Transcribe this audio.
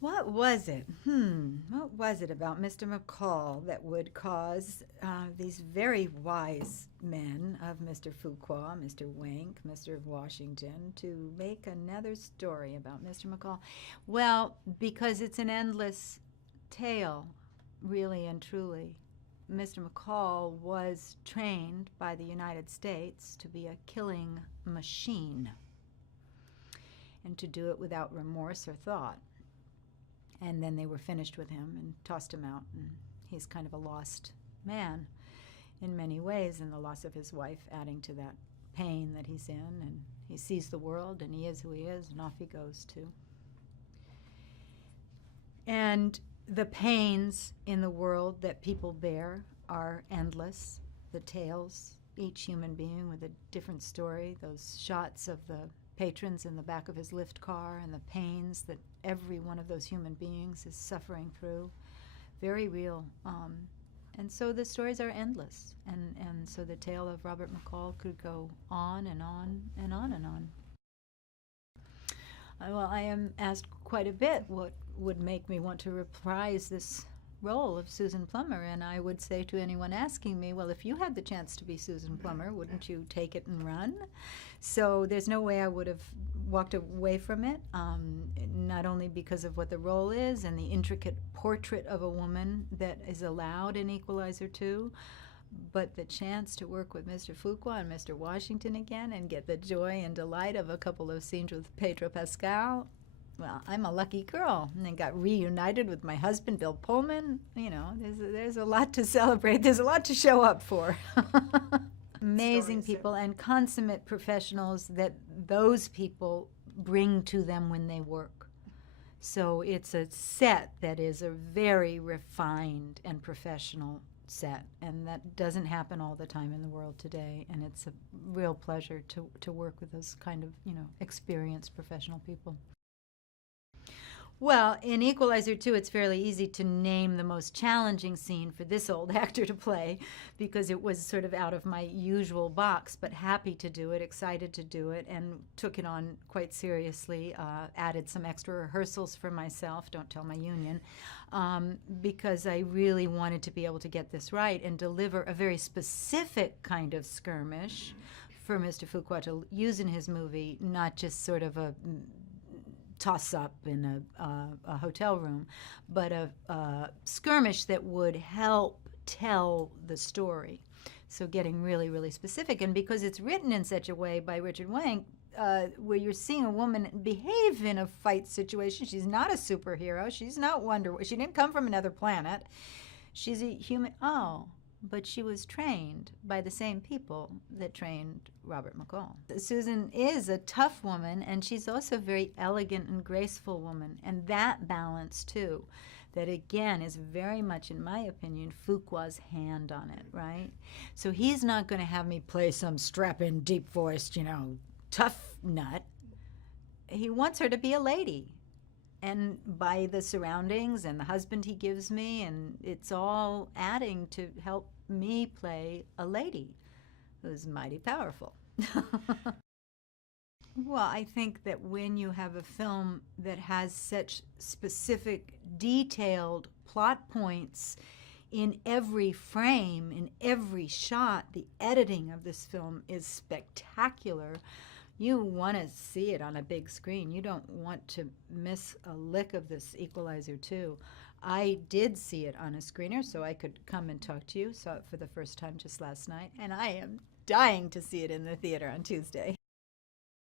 What was it? What was it about Mr. McCall that would cause these very wise men of Mr. Fuqua, Mr. Wink, Mr. Washington to make another story about Mr. McCall? Well, because it's an endless tale, really and truly. Mr. McCall was trained by the United States to be a killing machine and to do it without remorse or thought. And then they were finished with him and tossed him out, and he's kind of a lost man in many ways, and the loss of his wife adding to that pain that he's in, and he sees the world, and he is who he is, and off he goes too. And the pains in the world that people bear are endless. The tales, each human being with a different story, those shots of the patrons in the back of his lift car and the pains that every one of those human beings is suffering through, very real. And so the stories are endless. And so the tale of Robert McCall could go on and on and on and on. Well, I am asked quite a bit what would make me want to reprise this role of Susan Plummer, and I would say to anyone asking me, well, if you had the chance to be Susan Plummer, wouldn't you take it and run? So there's no way I would have walked away from it, not only because of what the role is and the intricate portrait of a woman that is allowed in Equalizer 2, but the chance to work with Mr. Fuqua and Mr. Washington again and get the joy and delight of a couple of scenes with Pedro Pascal. Well, I'm a lucky girl, and then got reunited with my husband, Bill Pullman. You know, there's a lot to celebrate. There's a lot to show up for. Amazing people and consummate professionals that those people bring to them when they work. So it's a set that is a very refined and professional set, and that doesn't happen all the time in the world today, and it's a real pleasure to work with those kind of, experienced professional people. Well, in Equalizer 2, it's fairly easy to name the most challenging scene for this old actor to play because it was sort of out of my usual box, but happy to do it, excited to do it, and took it on quite seriously, added some extra rehearsals for myself, don't tell my union, because I really wanted to be able to get this right and deliver a very specific kind of skirmish for Mr. Fuqua to use in his movie, not just sort of a toss-up in a hotel room, but a skirmish that would help tell the story. So getting really, really specific. And because it's written in such a way by Richard Wank, where you're seeing a woman behave in a fight situation. She's not a superhero. She's not Wonder Woman. She didn't come from another planet. She's a human. Oh, but she was trained by the same people that trained Robert McCall. Susan is a tough woman, and she's also a very elegant and graceful woman, and that balance, too, that again is very much, in my opinion, Fuqua's hand on it, right? So he's not going to have me play some strap-in, deep-voiced, tough nut. He wants her to be a lady. And by the surroundings and the husband he gives me, and it's all adding to help me play a lady who's mighty powerful. Well, I think that when you have a film that has such specific, detailed plot points in every frame, in every shot, the editing of this film is spectacular. You want to see it on a big screen. You don't want to miss a lick of this Equalizer 2. I did see it on a screener, so I could come and talk to you. Saw it for the first time just last night, and I am dying to see it in the theater on Tuesday.